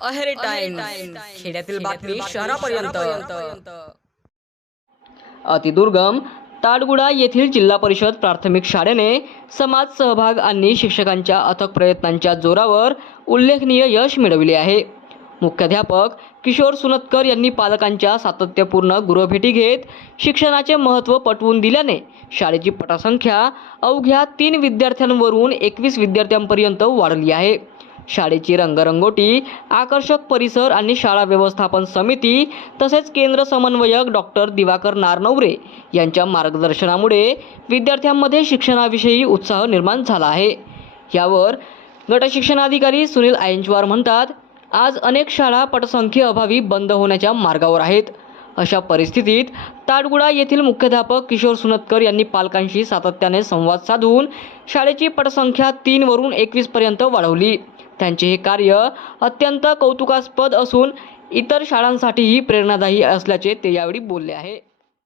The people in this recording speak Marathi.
अहेरी टाइम्स, खेड्यातील बातमी शहरापर्यंत। अतिदुर्गम ताडगुडा येथील जिल्हा परिषद प्राथमिक शाळेने समाज सहभाग आणि शिक्षकांच्या अथक प्रयत्नांच्या जोरावर उल्लेखनीय यश मिळविले आहे। मुख्याध्यापक किशोर सुनतकर यांनी पालकांच्या सातत्यपूर्ण गृहभेटी घेत शिक्षणाचे महत्त्व पटवून दिल्याने शाळेची पटसंख्या अवघ्या 3 विद्यार्थ्यांवरून 21 विद्यार्थ्यांपर्यंत वाढली आहे। शाळेची रंगरंगोटी, आकर्षक परिसर आणि शाळा व्यवस्थापन समिती तसेच केंद्र समन्वयक डॉक्टर दिवाकर नारनवरे यांच्या मार्गदर्शनामुळे विद्यार्थ्यांमध्ये शिक्षणाविषयी उत्साह निर्माण झाला आहे। यावर गटशिक्षणाधिकारी सुनील आयंचवार म्हणतात, आज अनेक शाळा पटसंख्येअभावी बंद होण्याच्या मार्गावर आहेत। अशा परिस्थितीत ताडगुडा येथील मुख्याध्यापक किशोर सुनतकर यांनी पालकांशी सातत्याने संवाद साधून शाळेची पटसंख्या 3 वरून 21 पर्यंत वाढवली। त्यांचे हे कार्य अत्यंत कौतुकास्पद असून इतर शाळांसाठीही प्रेरणादायी असल्याचे ते यावेळी बोलले आहे।